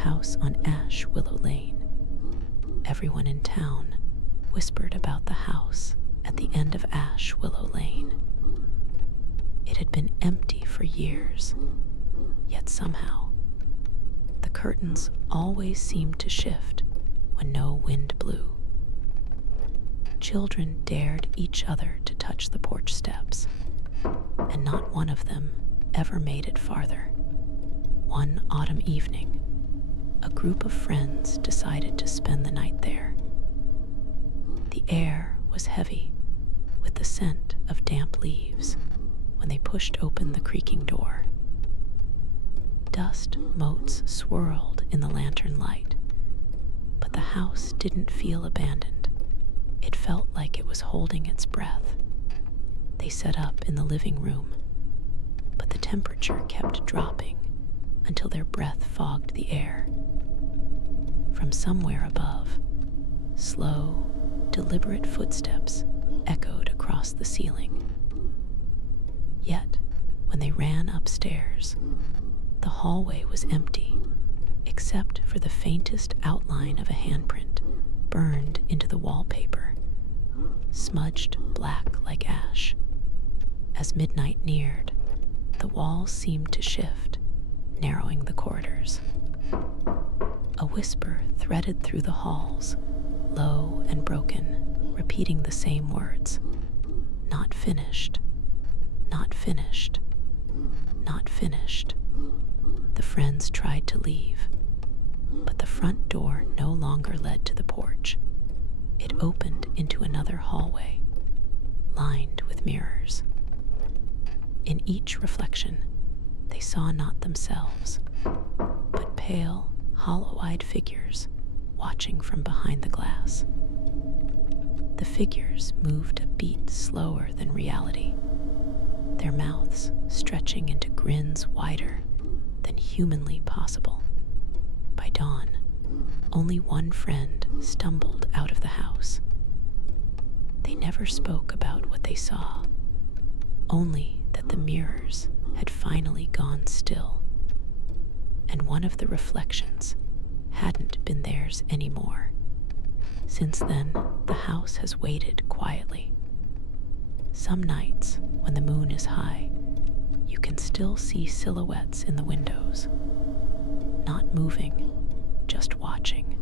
house on Willow Lane. Everyone in town whispered about the house at the end of Willow Lane. It had been empty for years, yet somehow the curtains always seemed to shift when no wind blew. Children dared each other to touch the porch steps, and not one of them ever made it farther. One autumn evening, a group of friends decided to spend the night there. The air was heavy with the scent of damp leaves when they pushed open the creaking door. Dust motes swirled in the lantern light, but the house didn't feel abandoned. It felt like it was holding its breath. They set up in the living room, but the temperature kept dropping until their breath fogged the air. From somewhere above, slow, deliberate footsteps echoed across the ceiling. Yet, when they ran upstairs, the hallway was empty, except for the faintest outline of a handprint burned into the wallpaper, smudged black like ash. As midnight neared, the walls seemed to shift, narrowing the corridors. A whisper threaded through the halls, low and broken, repeating the same words. Not finished. Not finished. Not finished. The friends tried to leave, but the front door no longer led to the porch. It opened into another hallway, lined with mirrors. In each reflection, they saw not themselves, but pale, hollow-eyed figures watching from behind the glass. The figures moved a beat slower than reality, their mouths stretching into grins wider than humanly possible. By dawn, only one friend stumbled out of the house. They never spoke about what they saw, only that the mirrors had finally gone still, and one of the reflections hadn't been theirs anymore. Since then, the house has waited quietly. Some nights, when the moon is high, you can still see silhouettes in the windows, not moving, just watching.